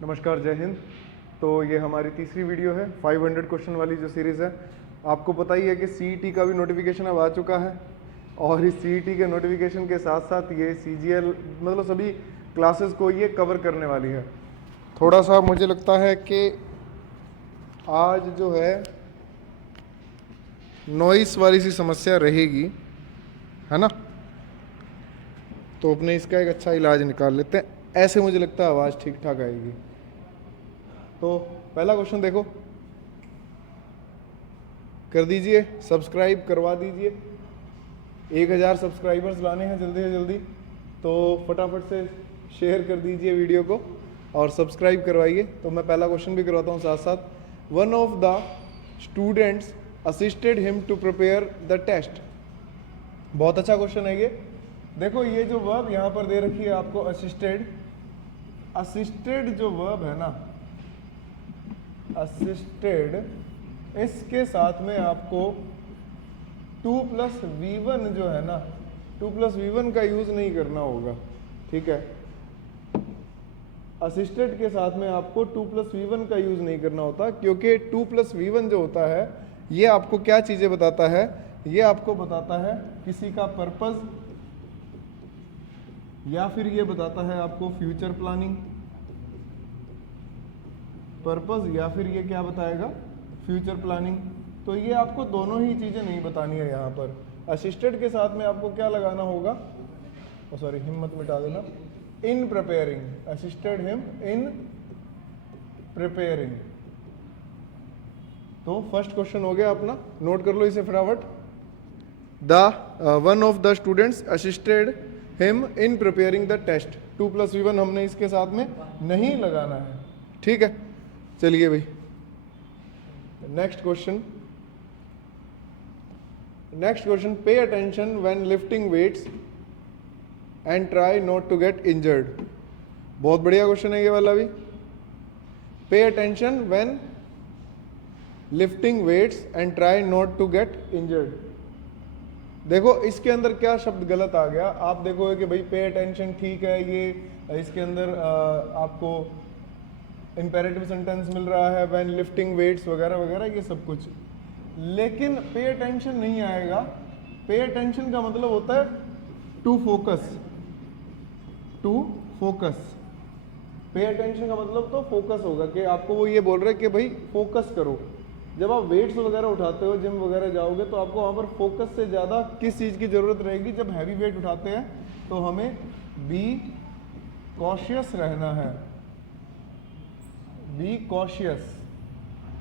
नमस्कार, जय हिंद। तो ये हमारी तीसरी वीडियो है 500 क्वेश्चन वाली जो सीरीज़ है। आपको पता ही है कि सीईटी का भी नोटिफिकेशन अब आ चुका है और इस सीईटी के नोटिफिकेशन के साथ साथ ये सीजीएल मतलब सभी क्लासेस को ये कवर करने वाली है। थोड़ा सा मुझे लगता है कि आज जो है नॉइस वाली सी समस्या रहेगी, है ना। तो अपने इसका एक अच्छा इलाज निकाल लेते हैं। ऐसे मुझे लगता है आवाज़ ठीक ठाक आएगी। तो पहला क्वेश्चन देखो, कर दीजिए सब्सक्राइब करवा दीजिए। 1000 सब्सक्राइबर्स लाने हैं जल्दी से जल्दी, तो फटाफट से शेयर कर दीजिए वीडियो को और सब्सक्राइब करवाइए। तो मैं पहला क्वेश्चन भी करवाता हूँ साथ साथ। One of the students assisted him to prepare the test. बहुत अच्छा क्वेश्चन है ये। देखो ये जो वर्ब यहाँ पर दे रखी है आपको असिस्टेड, असिस्टेड जो वर्ब है ना, असिस्टेड, इसके साथ में आपको 2+V1 जो है ना, 2+V1 का यूज नहीं करना होगा, ठीक है। असिस्टेड के साथ में आपको 2+V1 का यूज नहीं करना होता, क्योंकि 2+V1 जो होता है ये आपको क्या चीजें बताता है, ये आपको बताता है किसी का पर्पस, या फिर ये बताता है आपको फ्यूचर प्लानिंग पर्पस, या फिर ये क्या बताएगा, फ्यूचर प्लानिंग। तो ये आपको दोनों ही चीजें नहीं बतानी है यहाँ पर। असिस्टेड के साथ में आपको क्या लगाना होगा, सॉरी हिम्मत मिटा देना, in preparing, assisted him in preparing. तो फर्स्ट क्वेश्चन हो गया अपना, नोट कर लो इसे फटाफट। One of the students assisted him in preparing the test. 2+V1 हमने इसके साथ में नहीं लगाना है, ठीक है। चलिए भाई next question. Next question, pay attention when lifting weights and try not to get injured. बहुत बढ़िया क्वेश्चन है ये वाला भी। Pay attention when lifting weights and try not to get injured. देखो इसके अंदर क्या शब्द गलत आ गया। आप देखोगे कि भाई पे अटेंशन ठीक है, ये इसके अंदर आपको इंपेरेटिव सेंटेंस मिल रहा है, व्हेन लिफ्टिंग वेट्स वगैरह वगैरह ये सब कुछ, लेकिन पे अटेंशन नहीं आएगा। पे अटेंशन का मतलब होता है to focus, to focus. Pay attention का मतलब तो फोकस होगा, कि आपको वो ये बोल रहे हैं कि भाई फोकस करो। जब आप वेट्स वगैरह उठाते हो, जिम वगैरह जाओगे, तो आपको वहाँ पर फोकस से ज़्यादा किस चीज़ की ज़रूरत रहेगी। जब हैवी वेट उठाते हैं तो हमें बी कॉशियस रहना है, बी कॉशियस।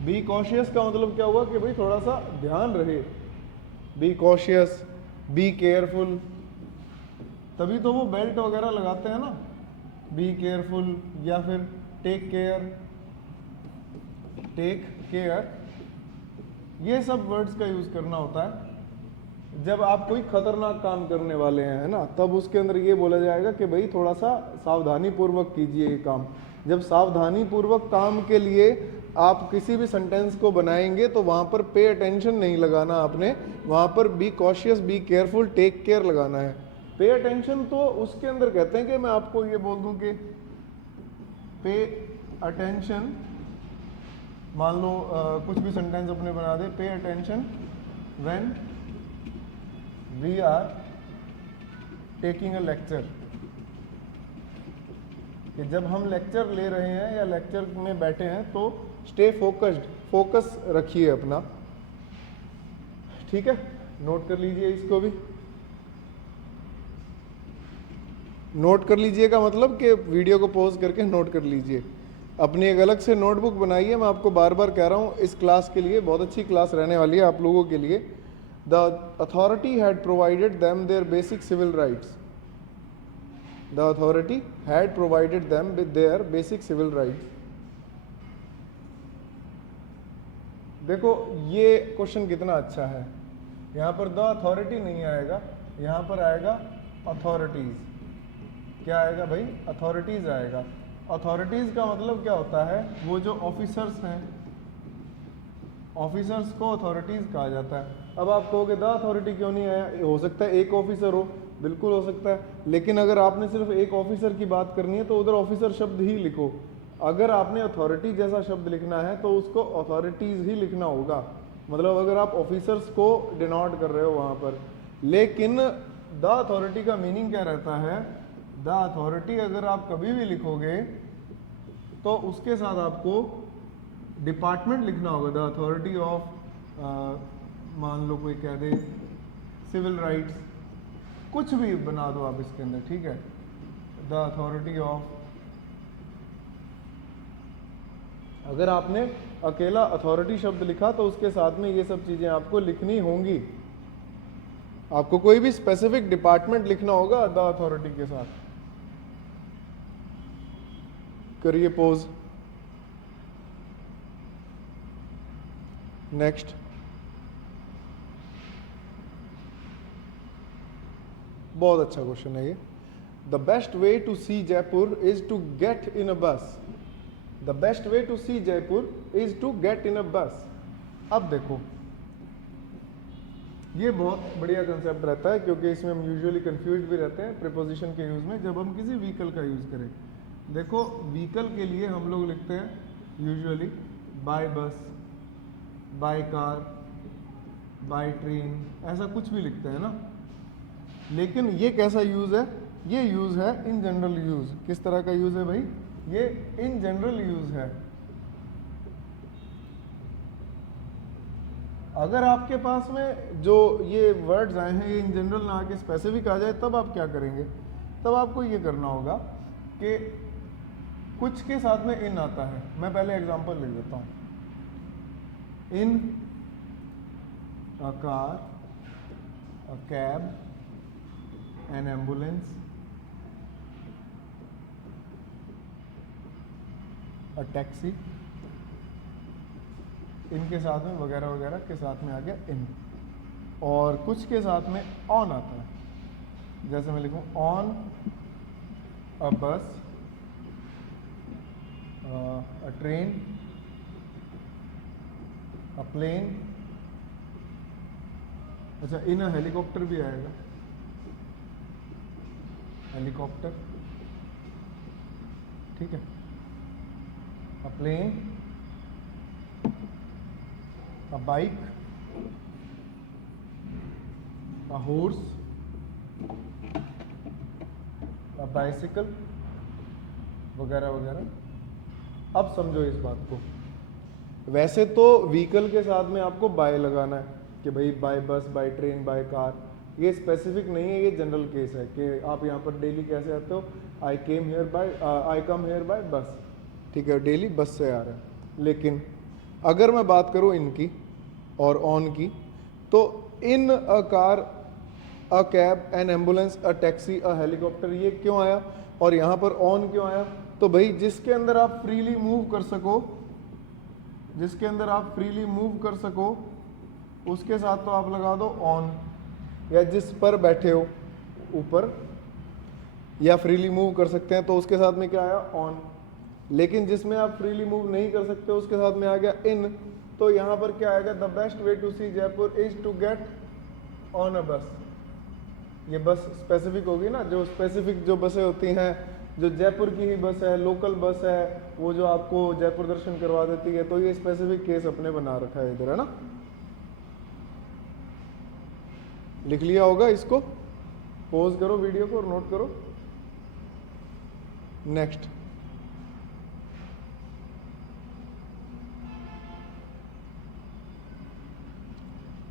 बी कॉशियस का मतलब क्या हुआ कि भाई थोड़ा सा ध्यान रहे, बी कॉशियस, बी केयरफुल। तभी तो वो बेल्ट वगैरह लगाते हैं ना, बी केयरफुल या फिर टेक केयर, टेक केयर, ये सब वर्ड्स का यूज करना होता है। जब आप कोई खतरनाक काम करने वाले हैं, है ना, तब उसके अंदर ये बोला जाएगा कि भाई थोड़ा सा सावधानी पूर्वक कीजिए ये काम। जब सावधानी पूर्वक काम के लिए आप किसी भी सेंटेंस को बनाएंगे तो वहां पर पे अटेंशन नहीं लगाना आपने, वहां पर be cautious, be careful, take care लगाना है। पे अटेंशन तो उसके अंदर कहते हैं कि मैं आपको ये बोल दूं कि पे अटेंशन, मान लो कुछ भी सेंटेंस अपने बना दे, pay attention when we are taking a lecture, कि जब हम लेक्चर ले रहे हैं या लेक्चर में बैठे हैं तो स्टे फोकस्ड, फोकस रखिए अपना, ठीक है। नोट कर लीजिए इसको भी, नोट कर लीजिएगा मतलब कि वीडियो को पॉज करके नोट कर लीजिए। अपनी एक अलग से नोटबुक बनाइए। मैं आपको बार बार कह रहा हूँ, इस क्लास के लिए बहुत अच्छी क्लास रहने वाली है आप लोगों के लिए। The authority had provided them their basic civil rights, the authority had provided them with their basic civil rights. देखो ये क्वेश्चन कितना अच्छा है। यहाँ पर द अथॉरिटी नहीं आएगा, यहाँ पर आएगा अथॉरिटीज। क्या आएगा भाई, अथॉरिटीज आएगा। अथॉरिटीज का मतलब क्या होता है, वो जो ऑफिसर्स हैं, ऑफिसर्स को अथॉरिटीज कहा जाता है। अब आप कहोगे द अथॉरिटी क्यों नहीं आया, हो सकता है एक ऑफिसर हो, बिल्कुल हो सकता है, लेकिन अगर आपने सिर्फ एक ऑफिसर की बात करनी है तो उधर ऑफिसर शब्द ही लिखो, अगर आपने अथॉरिटी जैसा शब्द लिखना है तो उसको अथॉरिटीज़ ही लिखना होगा, मतलब अगर आप ऑफिसर्स को डिनोट कर रहे हो वहाँ पर। लेकिन द अथॉरिटी का मीनिंग क्या रहता है, द अथॉरिटी अगर आप कभी भी लिखोगे तो उसके साथ आपको डिपार्टमेंट लिखना होगा। द अथॉरिटी ऑफ, मान लो कोई कह दे सिविल राइट्स, कुछ भी बना दो आप इसके अंदर, ठीक है। द अथॉरिटी ऑफ, अगर आपने अकेला अथॉरिटी शब्द लिखा तो उसके साथ में ये सब चीज़ें आपको लिखनी होंगी। आपको कोई भी स्पेसिफिक डिपार्टमेंट लिखना होगा द अथॉरिटी के साथ। करिए पोज। नेक्स्ट, बहुत अच्छा क्वेश्चन है ये। The best way to see Jaipur is to get in a bus. The best way to see Jaipur is to get in a bus. अब देखो, ये बहुत बढ़िया कंसेप्ट रहता है क्योंकि इसमें हम यूजुअली कंफ्यूज भी रहते हैं प्रीपोजिशन के यूज में, जब हम किसी व्हीकल का यूज करें। देखो, व्हीकल के लिए हम लोग लिखते हैं यूजुअली बाय बस, बाय कार, बाय ट्रेन, ऐसा कुछ भी लिखते हैं ना। लेकिन ये कैसा यूज है, ये यूज है इन जनरल यूज। किस तरह का यूज है भाई, ये इन जनरल यूज है। अगर आपके पास में जो ये वर्ड्स आए हैं ये इन जनरल ना आके स्पेसिफिक आ जाए, तब आप क्या करेंगे, तब आपको ये करना होगा कि कुछ के साथ में इन आता है। मैं पहले एग्जांपल लिख देता हूं। In a car, a cab, an ambulance, a taxi, इनके साथ में वगैरह वगैरह के साथ में आ गया इन। और कुछ के साथ में ऑन आता है, जैसे मैं लिखूं ऑन अ बस, अ ट्रेन, अ प्लेन। अच्छा, इन अ हेलीकॉप्टर भी आएगा, हेलीकॉप्टर, ठीक है। A plane, a bike, a horse, a bicycle, वगैरह वगैरह। अब समझो इस बात को। वैसे तो व्हीकल के साथ में आपको बाय लगाना है कि भाई बाय बस, बाय ट्रेन, बाय कार। ये स्पेसिफिक नहीं है, ये जनरल केस है कि आप यहाँ पर डेली कैसे आते हो, आई कम हेयर बाय बस, ठीक है, डेली बस से आ रहा है। लेकिन अगर मैं बात करूँ इनकी और ऑन की, तो in a car, a cab, an ambulance, a taxi, a helicopter, ये क्यों आया और यहाँ पर ऑन क्यों आया? तो भाई जिसके अंदर आप फ्रीली मूव कर सको, जिसके अंदर आप फ्रीली मूव कर सको उसके साथ तो आप लगा दो ऑन, या जिस पर बैठे हो ऊपर या फ्रीली मूव कर सकते हैं तो उसके साथ में क्या आया, ऑन। लेकिन जिसमें आप फ्रीली मूव नहीं कर सकते उसके साथ में आ गया इन। तो यहाँ पर क्या आएगा, the best way to see Jaipur is to get on a bus. ये बस स्पेसिफिक होगी ना, जो स्पेसिफिक जो बसें होती हैं, जो जयपुर की ही बस है, लोकल बस है, वो जो आपको जयपुर दर्शन करवा देती है, तो ये स्पेसिफिक केस अपने बना रखा है इधर, है ना। लिख लिया होगा इसको, पॉज करो वीडियो को और नोट करो। Next,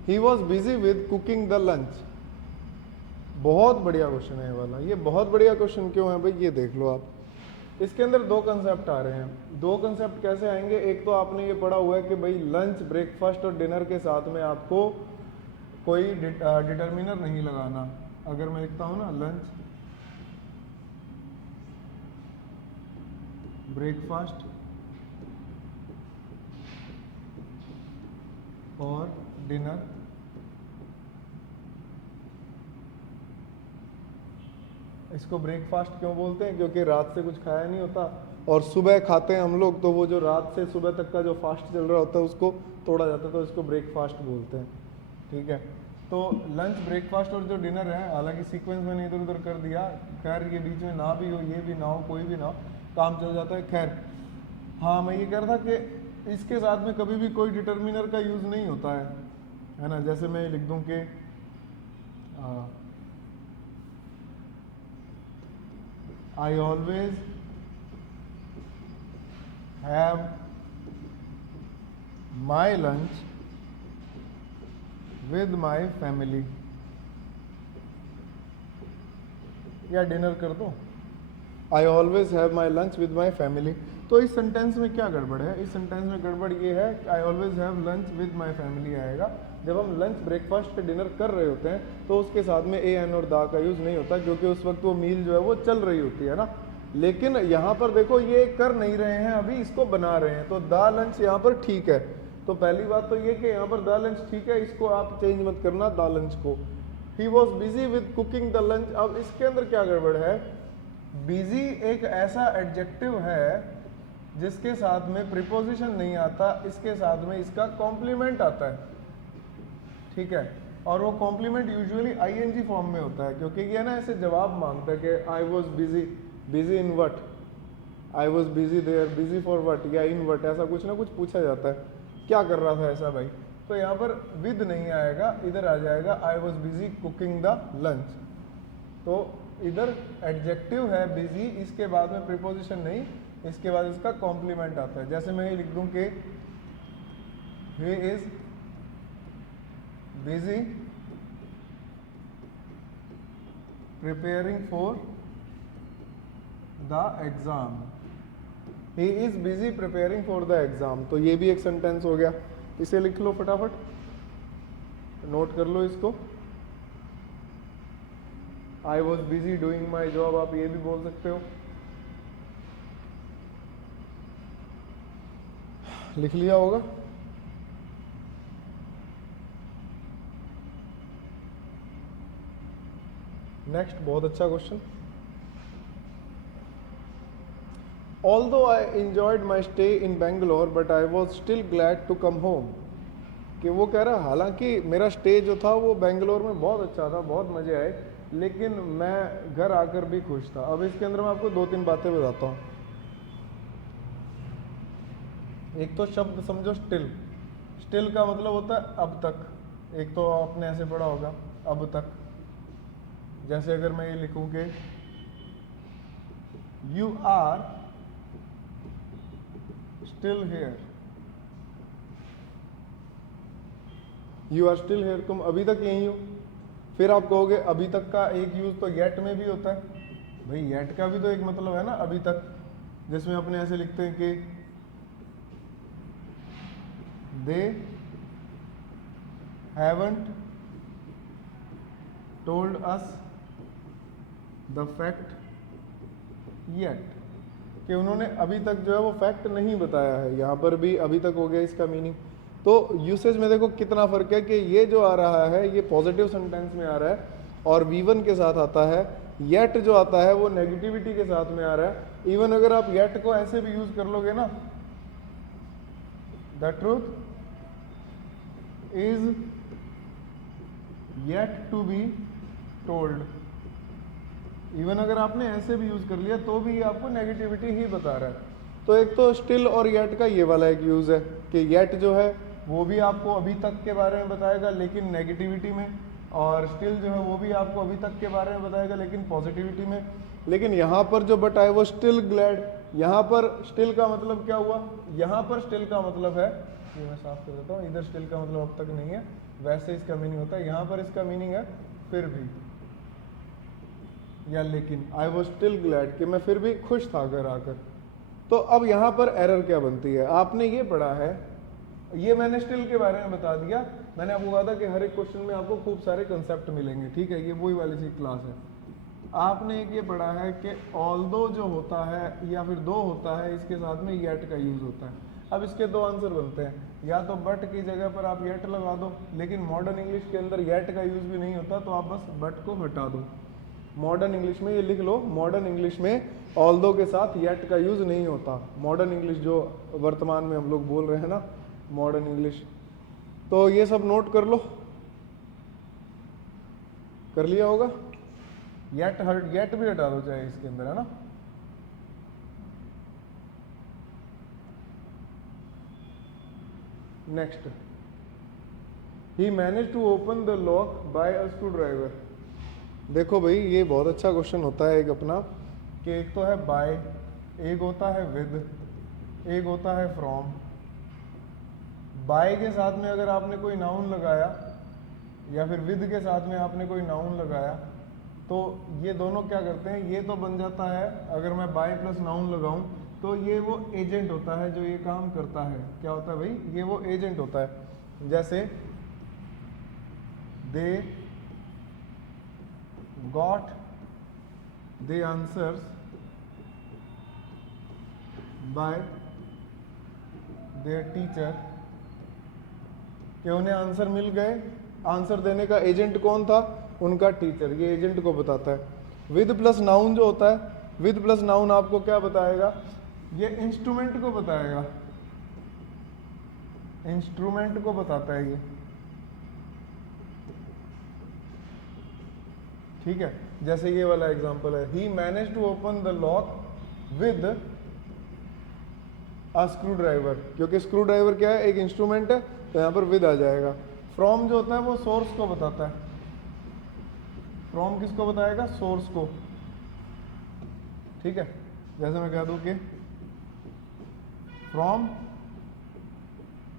he was busy with cooking the lunch. बहुत बढ़िया क्वेश्चन है ये वाला। ये बहुत बढ़िया क्वेश्चन क्यों है भाई, ये देख लो आप। इसके अंदर दो कंसेप्ट आ रहे हैं। दो कंसेप्ट कैसे आएंगे, एक तो आपने ये पढ़ा हुआ है कि भाई लंच, ब्रेकफास्ट और डिनर के साथ में आपको कोई डिटर्मिनर नहीं लगाना। अगर मैं लिखता हूं ना लंच, ब्रेकफास्ट और डिनर, इसको ब्रेकफास्ट क्यों बोलते हैं, क्योंकि रात से कुछ खाया नहीं होता और सुबह खाते हैं हम लोग, तो वो जो रात से सुबह तक का जो फास्ट चल रहा होता है उसको तोड़ा जाता है, तो इसको ब्रेकफास्ट बोलते हैं, ठीक है। तो लंच, ब्रेकफास्ट और जो डिनर है, हालांकि सीक्वेंस मैंने इधर उधर कर दिया, खैर ये बीच में ना भी हो, ये भी ना हो, कोई भी ना हो, काम चल जाता है। खैर, हाँ, मैं ये कह रहा था कि इसके साथ में कभी भी कोई डिटर्मिनर का यूज़ नहीं होता है ना। जैसे मैं लिख दूं कि I always have my lunch with my family, या डिनर कर दो, I always have my lunch with my family. तो इस सेंटेंस में क्या गड़बड़ है? इस सेंटेंस में गड़बड़ ये है कि I always have lunch with my family आएगा जब हम लंच, ब्रेकफास्ट, डिनर कर रहे होते हैं, तो उसके साथ में ए, एन और दा का यूज़ नहीं होता, क्योंकि उस वक्त वो मील जो है वो चल रही होती है ना। लेकिन यहाँ पर देखो ये कर नहीं रहे हैं, अभी इसको बना रहे हैं, तो दा लंच यहाँ पर ठीक है। तो पहली बात तो ये कि यहाँ पर दा लंच ठीक है, इसको आप चेंज मत करना दा लंच को। He was busy with cooking the lunch. अब इसके अंदर क्या गड़बड़ है? बिजी एक ऐसा एडजेक्टिव है जिसके साथ में प्रीपोजिशन नहीं आता, इसके साथ में इसका कॉम्प्लीमेंट आता है, ठीक है। और वो कॉम्प्लीमेंट यूजुअली आईएनजी फॉर्म में होता है, क्योंकि ये ना ऐसे जवाब मांगता है कि I was busy, busy in what, I was busy there, busy for what, या इन वट, ऐसा कुछ ना कुछ पूछा जाता है, क्या कर रहा था ऐसा भाई। तो यहाँ पर विद नहीं आएगा, इधर आ जाएगा आई was busy cooking the lunch. तो इधर एडजेक्टिव है बिजी, इसके बाद में प्रीपोजिशन नहीं, इसके बाद इसका कॉम्प्लीमेंट आता है। जैसे मैं ये लिख दूं कि he is busy preparing for the exam, he is busy preparing for the exam. तो ये भी एक सेंटेंस हो गया, इसे लिख लो फटाफट, नोट कर लो इसको। आई was busy doing my job, आप ये भी बोल सकते हो। लिख लिया होगा। नेक्स्ट, बहुत अच्छा question. Although I enjoyed my stay in Bangalore, but I was still glad to come home। कि वो कह रहा हालांकि मेरा स्टे जो था वो बेंगलोर में बहुत अच्छा था, बहुत मज़े आए, लेकिन मैं घर आकर भी खुश था। अब इसके अंदर मैं आपको दो तीन बातें बताता हूँ। एक तो शब्द समझो स्टिल, स्टिल का मतलब होता है अब तक। एक तो आपने ऐसे पढ़ा होगा अब तक। जैसे अगर मैं ये लिखूं कि you are still here, you are still here, तुम अभी तक यहीं हो। फिर आप कहोगे अभी तक का एक यूज तो येट में भी होता है। भाई येट का भी तो एक मतलब है ना अभी तक, जिसमें अपने ऐसे लिखते हैं कि they haven't told us the fact yet, कि उन्होंने अभी तक जो है वो फैक्ट नहीं बताया है। यहाँ पर भी अभी तक हो गया इसका मीनिंग। तो यूसेज में देखो कितना फर्क है कि ये जो आ रहा है ये पॉजिटिव सेंटेंस में आ रहा है और V1 के साथ आता है, येट जो आता है वो नेगेटिविटी के साथ में आ रहा है। इवन अगर आप येट को ऐसे भी यूज कर लोगे ना, the truth is yet to be told, even अगर आपने ऐसे भी यूज कर लिया तो भी ये आपको नेगेटिविटी ही बता रहा है। तो एक तो स्टिल और येट का ये वाला एक यूज है कि येट जो है वो भी आपको अभी तक के बारे में बताएगा लेकिन नेगेटिविटी में, और स्टिल जो है वो भी आपको अभी तक के बारे में बताएगा लेकिन पॉजिटिविटी में। लेकिन यहाँ पर जो बट आई वो स्टिल ग्लैड, यहाँ पर स्टिल का मतलब क्या हुआ? यहाँ पर स्टिल का मतलब है, ये मैं साफ कर देता हूँ, इधर स्टिल का मतलब अब तक नहीं है, वैसे इसका मीनिंग होता है, यहाँ पर इसका मीनिंग है फिर भी या लेकिन। आई वॉज स्टिल ग्लैड, कि मैं फिर भी खुश था घर आकर। तो अब यहाँ पर एरर क्या बनती है? आपने ये पढ़ा है, ये मैंने स्टिल के बारे में बता दिया। मैंने आपको कहा था कि हर एक क्वेश्चन में आपको खूब सारे कंसेप्ट मिलेंगे, ठीक है, ये वही वाली सी क्लास है। आपने एक ये पढ़ा है कि ऑल्दो जो होता है या फिर दो होता है, इसके साथ में येट का यूज होता है। अब इसके दो आंसर बनते हैं, या तो बट की जगह पर आप येट लगा दो, लेकिन मॉडर्न इंग्लिश के अंदर येट का यूज भी नहीं होता, तो आप बस बट को हटा दो। मॉडर्न इंग्लिश में ये लिख लो, मॉडर्न इंग्लिश में ऑल्दो के साथ येट का यूज नहीं होता। मॉडर्न इंग्लिश जो वर्तमान में हम लोग बोल रहे हैं ना, मॉडर्न इंग्लिश। तो ये सब नोट कर लो, कर लिया होगा। येट भी हटा दो चाहे इसके अंदर, है ना। Next, he manage to open the lock by a screwdriver. देखो भाई ये बहुत अच्छा क्वेश्चन होता है एक अपना, कि एक तो है बाय, एक होता है विद, एक होता है फ्रॉम। बाय के साथ में अगर आपने कोई नाउन लगाया या फिर विद के साथ में आपने कोई नाउन लगाया, तो ये दोनों क्या करते हैं, ये तो बन जाता है, अगर मैं बाय प्लस नाउन लगाऊं तो ये वो एजेंट होता है जो ये काम करता है। क्या होता है भाई, ये वो एजेंट होता है। जैसे they got the answers bye there teacher, कि उन्हें आंसर मिल गए। आंसर देने का एजेंट कौन था, उनका टीचर, ये एजेंट को बताता है। विद प्लस नाउन जो होता है, विद प्लस नाउन आपको क्या बताएगा, ये इंस्ट्रूमेंट को बताएगा, इंस्ट्रूमेंट को बताता है ये, ठीक है। जैसे ये वाला एग्जांपल है, he manage to open the lock with a screwdriver, क्योंकि स्क्रू ड्राइवर क्या है, एक इंस्ट्रूमेंट है, तो यहाँ पर विद आ जाएगा। फ्रॉम जो होता है वो सोर्स को बताता है, फ्रॉम किसको बताएगा, सोर्स को, ठीक है। जैसे मैं कह दूं कि from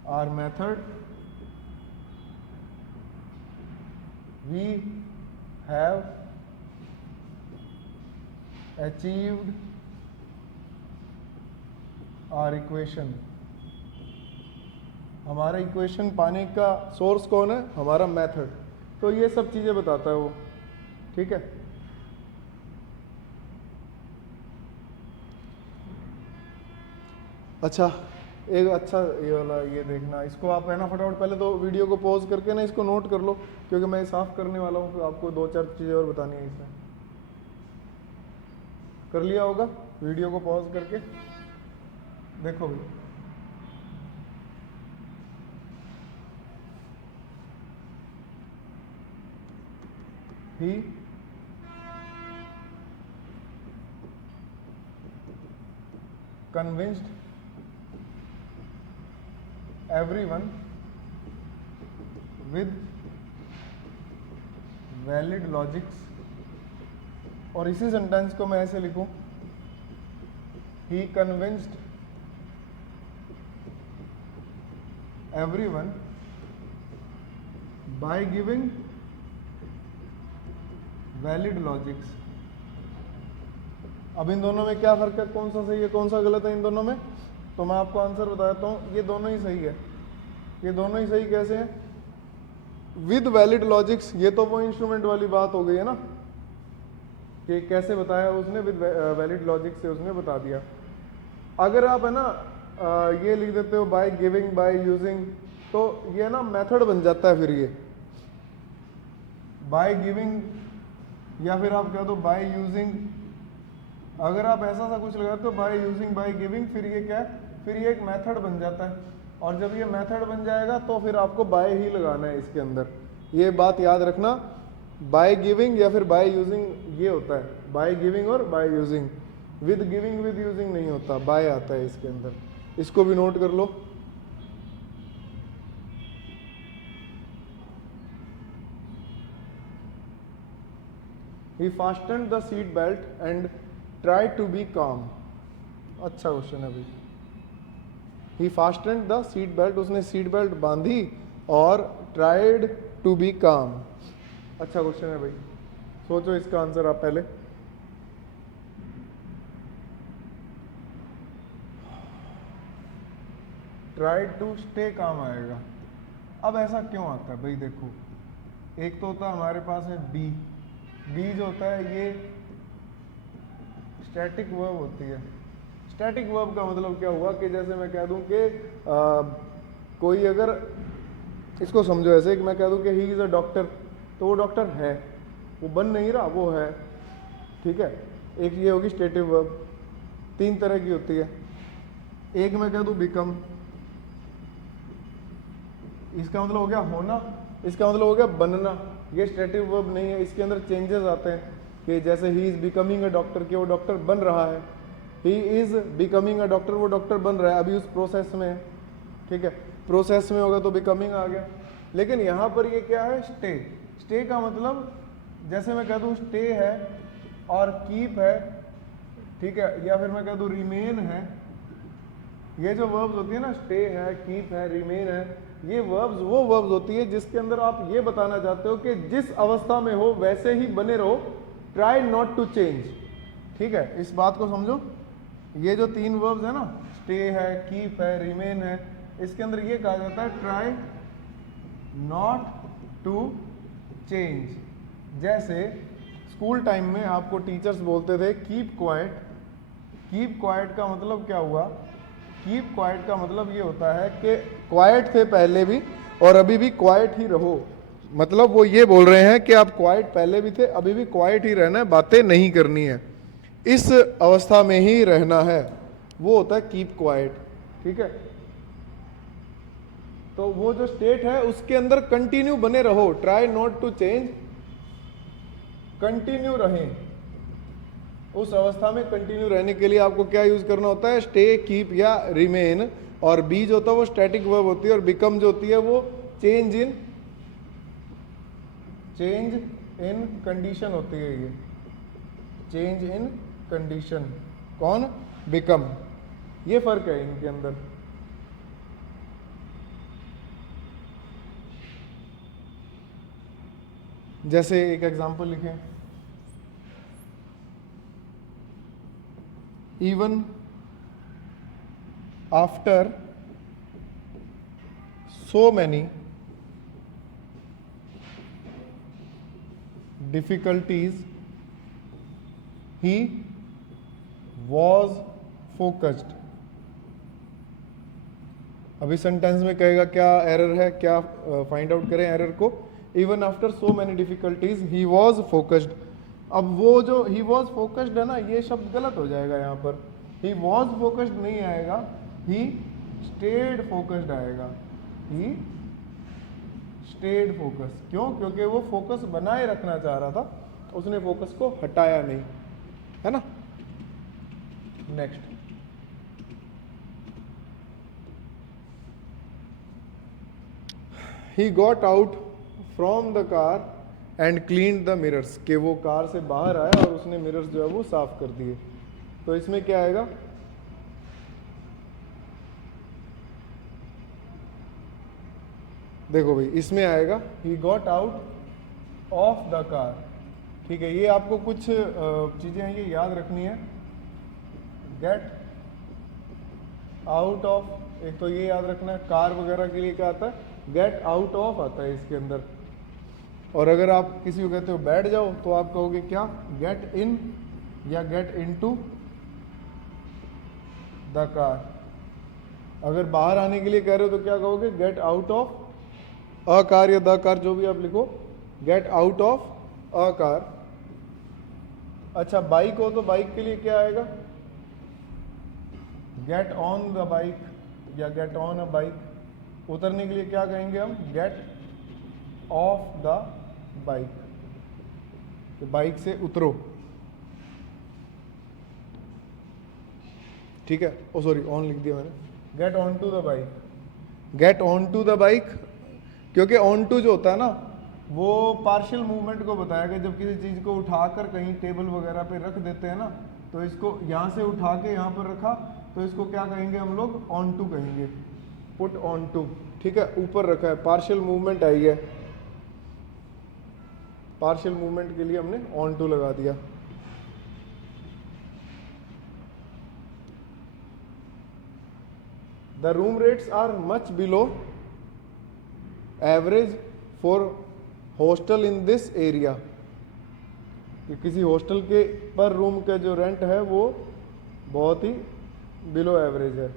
our method we have achieved our equation. हमारा इक्वेशन पाने का सोर्स कौन है, हमारा मेथड। तो ये सब चीजें बताता है वो, ठीक है। अच्छा, एक अच्छा ये वाला ये देखना, इसको आप है ना फटाफट पहले तो वीडियो को पॉज करके ना इसको नोट कर लो, क्योंकि मैं साफ करने वाला हूँ, तो आपको 2-4 चीज़ें और बतानी है इसमें। कर लिया होगा वीडियो को पॉज करके, देखो भाई। ही convinced everyone with valid logics, और इसी सेंटेंस को मैं ऐसे लिखूं, he convinced everyone by giving valid logics। अब इन दोनों में क्या फर्क है, कौन सा सही है कौन सा गलत है इन दोनों में, तो मैं आपको आंसर बताता हूँ। ये दोनों ही सही है, ये दोनों ही सही कैसे हैं, विद वैलिड लॉजिक्स। ये तो वो इंस्ट्रूमेंट वाली बात हो गई है ना, कि कैसे बताया उसने, विद वैलिड लॉजिक से उसने बता दिया। अगर आप है ना ये लिख देते हो बाय गिविंग, बाय यूजिंग, तो ये ना मेथड बन जाता है फिर ये बाय गिविंग, या फिर आप कह दो बाय यूजिंग। अगर आप ऐसा सा कुछ लगाते हो बाय यूजिंग, बाय गिविंग, फिर ये क्या है, फिर ये एक मेथड बन जाता है। और जब ये मेथड बन जाएगा तो फिर आपको बाय ही लगाना है इसके अंदर। ये बात याद रखना, बाय गिविंग या फिर बाय यूजिंग ये होता है, बाय गिविंग और by using. With giving with using नहीं होता, बाय आता है इसके अंदर। इसको भी नोट कर लो। He fastened the seat belt and tried to be calm। अच्छा क्वेश्चन है भाई। He fastened the seat belt, उसने सीट बेल्ट बांधी और tried to be calm। अच्छा क्वेश्चन है भाई, सोचो इसका आंसर आप पहले। Tried to stay calm आएगा। अब ऐसा क्यों आता है भाई, देखो एक तो होता है हमारे पास है बी, बी जो होता है ये स्टैटिक वर्ब होती है। स्टैटिक वर्ब का मतलब क्या हुआ, कि जैसे मैं कह दूं कि कोई अगर, इसको समझो ऐसे कि मैं कह दूं कि ही इज़ अ डॉक्टर, तो वो डॉक्टर है, वो बन नहीं रहा, वो है, ठीक है। एक ये होगी स्टेटिव वर्ब, 3 तरह की होती है। एक मैं कह दूं बिकम, इसका मतलब हो गया होना, इसका मतलब हो गया बनना। ये स्टेटिव वर्ब नहीं है, इसके अंदर चेंजेस आते हैं, कि जैसे he is becoming a doctor, कि वो डॉक्टर बन रहा है। He is becoming a doctor, वो डॉक्टर बन रहा है, अभी उस प्रोसेस में है, ठीक है। प्रोसेस में होगा तो बिकमिंग आ गया। लेकिन यहाँ पर ये क्या है, स्टे। स्टे का मतलब जैसे मैं कह दूँ स्टे है और कीप है, ठीक है, या फिर मैं कह दूँ रिमेन है। ये जो वर्ब्स होती है ना, स्टे है, कीप है, रिमेन है, ये वर्ब्स वो वर्ब्स होती है जिसके अंदर आप ये बताना चाहते हो कि जिस अवस्था में हो वैसे ही बने रहो, ट्राई नॉट टू चेंज। ठीक है, इस बात को समझो। ये जो 3 वर्ब्स है ना, स्टे है, कीप है, रिमेन है, इसके अंदर ये कहा जाता है ट्राई नॉट टू चेंज। जैसे स्कूल टाइम में आपको टीचर्स बोलते थे कीप क्वाइट। कीप क्वाइट का मतलब क्या हुआ? कीप क्वाइट का मतलब ये होता है कि क्वाइट थे पहले भी और अभी भी क्वाइट ही रहो। मतलब वो ये बोल रहे हैं कि आप क्वाइट पहले भी थे, अभी भी क्वाइट ही रहना है, बातें नहीं करनी है, इस अवस्था में ही रहना है, वो होता है कीप क्वाइट। ठीक है, तो वो जो स्टेट है उसके अंदर कंटिन्यू बने रहो, try not to change, continue रहें। उस अवस्था में कंटिन्यू रहने के लिए आपको क्या यूज करना होता है? स्टे, कीप या रिमेन। और बी जो होता है वो स्टैटिक वर्ब होती है, और बिकम जो होती है वो चेंज इन कंडीशन होती है। ये चेंज इन कंडीशन, कौन? बिकम। ये फर्क है इनके अंदर। जैसे एक एग्जांपल लिखें, even after so many difficulties he was focused। अभी सेंटेंस में कहेगा क्या एरर है, क्या फाइंड आउट करें एरर को। Even after so many difficulties he was focused. अब वो जो ही वॉज फोकस्ड है ना, ये शब्द गलत हो जाएगा यहाँ पर। ही वॉज फोकस्ड नहीं आएगा, ही स्टेड फोकस्ड आएगा। He stayed focus. क्यों? क्योंकि वो फोकस बनाए रखना चाह रहा था, उसने फोकस को हटाया नहीं, है ना। Next, he got out from the car and clean the mirrors. कि वो कार से बाहर आया और उसने मिरर्स जो है वो साफ कर दिए। तो इसमें क्या आएगा? देखो भाई, इसमें आएगा he got out of the car. ठीक है, ये आपको कुछ चीजें हैं ये याद रखनी है। गेट आउट ऑफ, एक तो ये याद रखना है, कार वगैरह के लिए क्या आता है? गेट आउट ऑफ आता है इसके अंदर। और अगर आप किसी को कहते हो बैठ जाओ तो आप कहोगे क्या? गेट इन या गेट इनटू द कार। अगर बाहर आने के लिए कह रहे हो तो क्या कहोगे? Get out of a car या द कार, जो भी आप लिखो, get out of a car. अच्छा, बाइक हो तो बाइक के लिए क्या आएगा? गेट ऑन द बाइक या गेट ऑन अ बाइक। उतरने के लिए क्या कहेंगे हम? गेट ऑफ द बाइक, तो बाइक से उतरो। ठीक है, ओ सॉरी, ऑन लिख दिया मैंने। Get on to the bike, get on to the bike, क्योंकि ऑन टू जो होता है ना वो पार्शियल मूवमेंट को बताएगा। जब किसी चीज को उठाकर कहीं टेबल वगैरह पे रख देते हैं ना, तो इसको यहाँ से उठा के यहाँ पर रखा, तो इसको क्या कहेंगे हम लोग? ऑन टू कहेंगे, पुट ऑन टू। ठीक है, ऊपर रखा है, पार्शियल मूवमेंट आई है, पार्शियल मूवमेंट के लिए हमने ऑन टू लगा दिया। The room rates are much below average for hostel in this area. किसी हॉस्टल के पर रूम का जो रेंट है वो बहुत ही बिलो एवरेज है।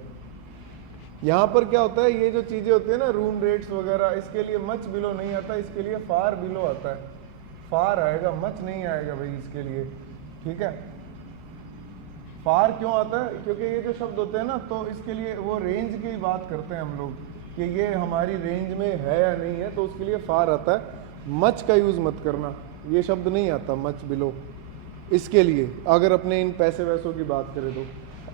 यहाँ पर क्या होता है, ये जो चीजें होती है ना रूम रेट्स वगैरह, इसके लिए मच बिलो नहीं आता, इसके लिए फार बिलो आता है। फार आएगा, मच नहीं आएगा भाई इसके लिए। ठीक है, फार क्यों आता है? क्योंकि ये जो शब्द होते हैं ना, तो इसके लिए वो रेंज की बात करते हैं हम लोग कि ये हमारी रेंज में है या नहीं है, तो उसके लिए फार आता है। मच का यूज मत करना, ये शब्द नहीं आता मच बिलो इसके लिए, अगर अपने इन पैसे वैसों की बात करें तो।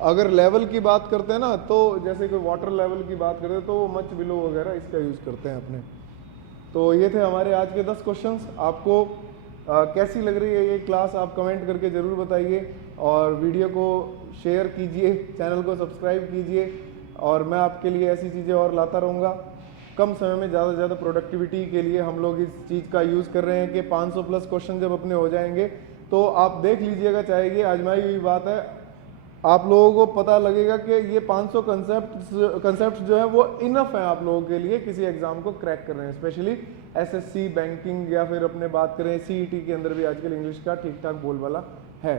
अगर लेवल की बात करते हैं ना, तो जैसे कोई वाटर लेवल की बात करते हैं तो वो मच बिलो वगैरह इसका यूज़ करते हैं अपने। तो ये थे हमारे आज के 10 क्वेश्चंस। आपको कैसी लग रही है ये क्लास, आप कमेंट करके ज़रूर बताइए, और वीडियो को शेयर कीजिए, चैनल को सब्सक्राइब कीजिए, और मैं आपके लिए ऐसी चीज़ें और लाता रहूँगा। कम समय में ज़्यादा से ज़्यादा प्रोडक्टिविटी के लिए हम लोग इस चीज़ का यूज़ कर रहे हैं कि 500 प्लस क्वेश्चन जब अपने हो जाएंगे तो आप देख लीजिएगा, चाहे ये आजमाई हुई बात है, आप लोगों को पता लगेगा कि ये 500 कंसेप्ट जो है वो इनफ है आप लोगों के लिए किसी एग्जाम को क्रैक कर रहे हैं, स्पेशली एसएससी, बैंकिंग, या फिर अपने बात करें सीईटी के अंदर भी आजकल इंग्लिश का ठीक ठाक बोलबाला है।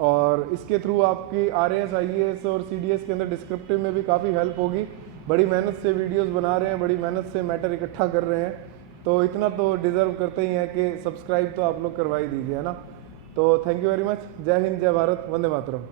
और इसके थ्रू आपकी आरएएस, आईएएस और सीडीएस के अंदर डिस्क्रिप्टिव में भी काफ़ी हेल्प होगी। बड़ी मेहनत से वीडियोस बना रहे हैं, बड़ी मेहनत से मैटर इकट्ठा कर रहे हैं, तो इतना तो डिज़र्व करते ही हैं कि सब्सक्राइब तो आप लोग करवा ही दीजिए, है ना। तो थैंक यू वेरी मच। जय हिंद, जय भारत, वंदे मातरम।